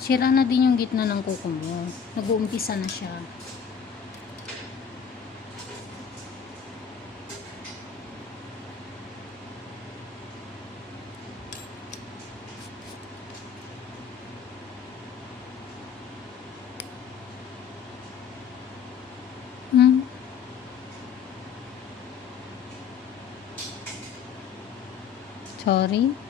Sira na din yung gitna ng kuko mo. Nag-uumpisa na siya. Hmm? Sorry?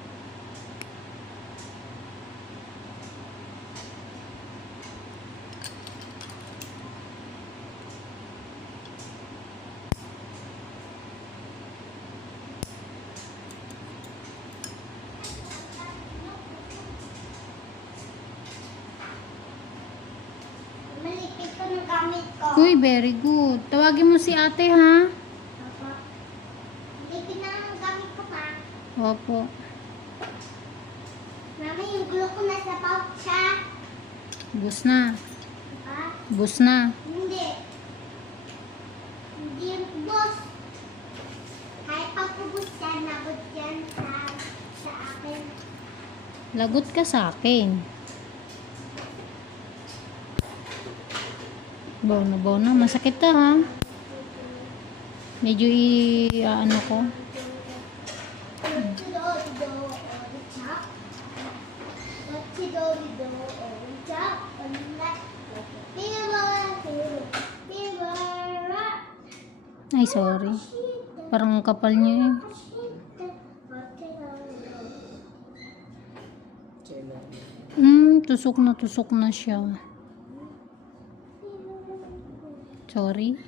Malipit ko ng gamit ko. Uy, very good. Tawagin mo si ate, ha? Opo. Malipit na ang gamit ko pa. Opo. Mama, yung gulo ko nasa pouch siya. Bus na. Ha? Bus na. Hindi. Hindi yung boss. Kahit pagpubos yan, nabot yan sa, sa akin. Lagot ka sa akin. Baw na, baw na. Masakit ta, ha? Medyo i... ah, ano ko. Ay, sorry. Parang ang kapal niya eh. Hmm, tusok na tusok na siya. Sorry.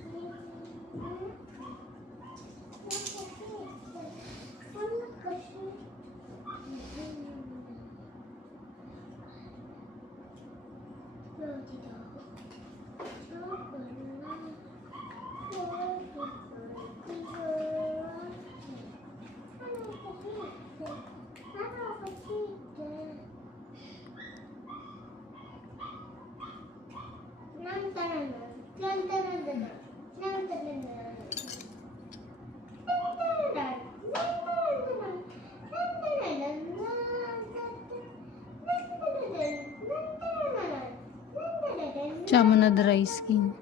Tsama na dry skin.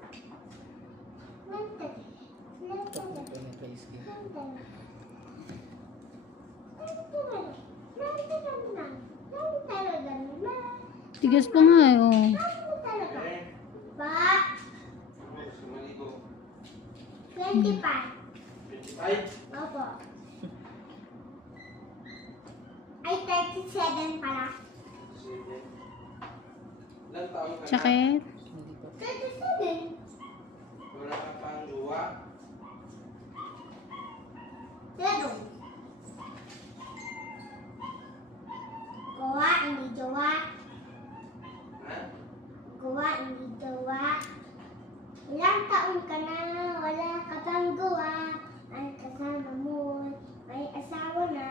Tigas pa nga eh, oh. Pa, 25. Opo. Ay, 37 pala. Ilang Sakit. 37. Wala ka pang luwa? Zero. Gawa, hindi jowa. Ha? Gawa, hindi jowa. Ilang taon ka na, wala ka pang gawa. Ang kasama mo, may asawa na.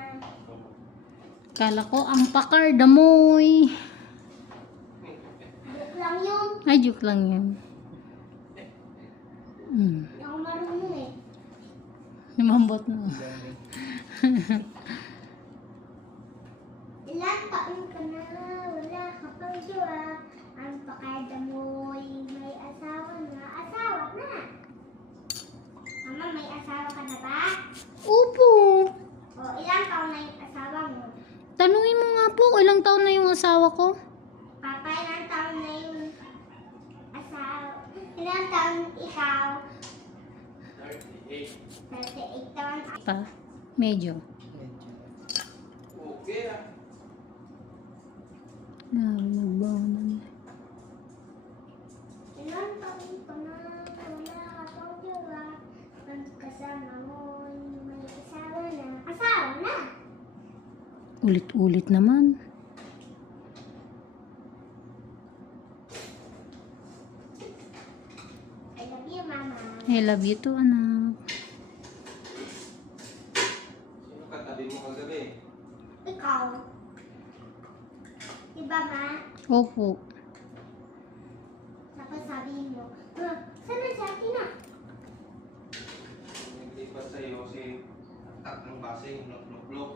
Kala ko ang pakar damoy. Joke lang yun. Ay, joke lang. Hmm. Hindi ako marunong eh. Lumambot na. Ilang taon ka na, wala ka pang jowa. Ang pakada mo'y may asawa na. Asawa na! Mama, may asawa ka na ba? Opo. O, ilang taon na yung asawa mo? Tanungin mo nga po, ilang taon na yung asawa ko? Papa, ilang taon na yung? Ilang taon ikaw? 38. 38 taon. Pa, medyo. Okay ah. Ah, nagbawa na. Ilang taon ka na, kasama mo'y may asawa na. Asawa na! Ulit-ulit naman. I love you, Mama. I love you too, anak. Sino katabi mo kagabi? Ikaw. Diba, Ma? Opo. Tapos sabihin mo, Ma, sana si Ate na? Naglipat sa'yo si tak ng base, nuklok-lok.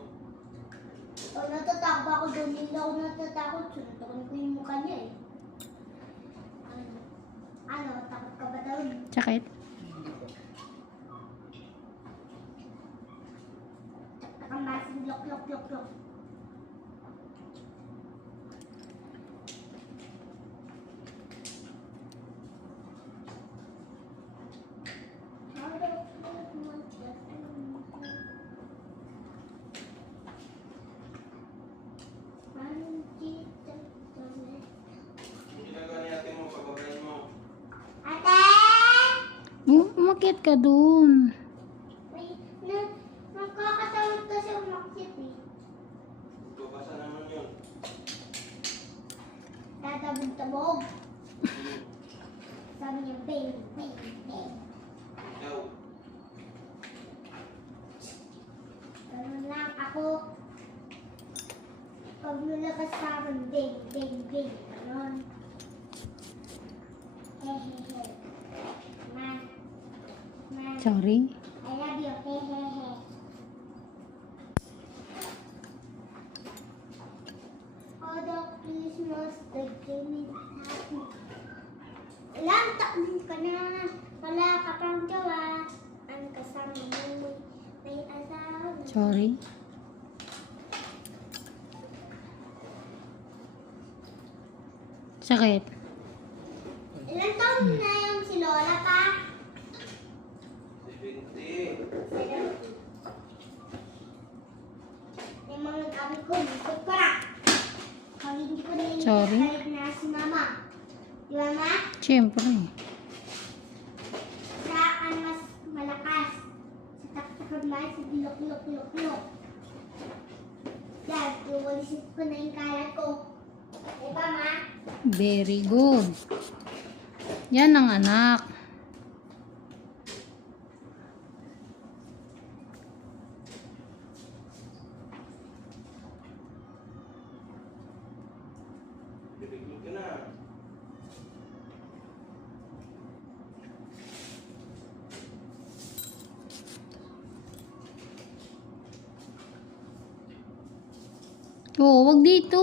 Pag natatakot ako doon, hindi ako natatakot. Sunod ko yung mukha niya eh. Ano? Ano? Takot ka ba daw? Sakit? Umakyat ka dun. May, na, nakakatawag kasi umakyat eh. Babasa naman yun. Tatabog-tabog. Sabi niya, bang, bang, bang. Ikaw. Ganun lang ako. Pag nalakas sa akin, bang, bang, bang. Ganun. Hehehe. Sorry. I love you. Hehehe. Oh, the Christmas, the game happy. Ilang taon ka na, wala ka pang gawa. Ang kasama mo, may asawa. Sorry. Sakit. Ilang taon na yung si Lola pa? 70. Yung mga gamit ko, bukod pa na. Pag hindi ko na yung Sorry. na si Mama. Di ba, Ma? Siyempre. Sa ang mas malakas. Sa taktakag mahal, sa bilok, lok, lok, lok. Dad, iwalisin ko na yung kalat ko. Di ba, Ma? Very good. Yan ang anak. Bibigyan ka na. Oo, wag dito.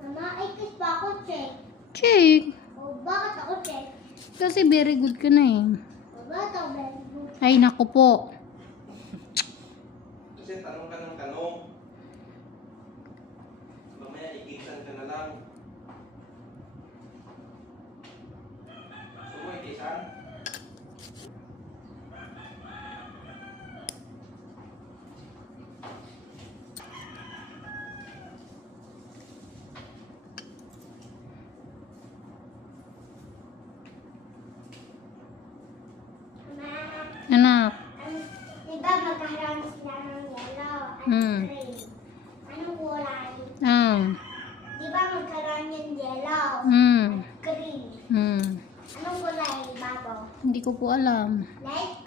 Mama, ay kiss ba ako, check? Check. O, bakit ako, check? Kasi very good ka na eh. O, bakit ako, very good? Ay, naku po. Kasi tanong ka ng tanong. Mamaya ikisan ka na lang. Gusto mo ikisan? Mama, Anak. Ano, di ba magkaroon sila ng yellow at Hmm. green? Anong kulay? Ah. Di ba magkaroon yung yellow Hmm. at green? Hmm. Anong kulay bago? Hindi ko po alam. Light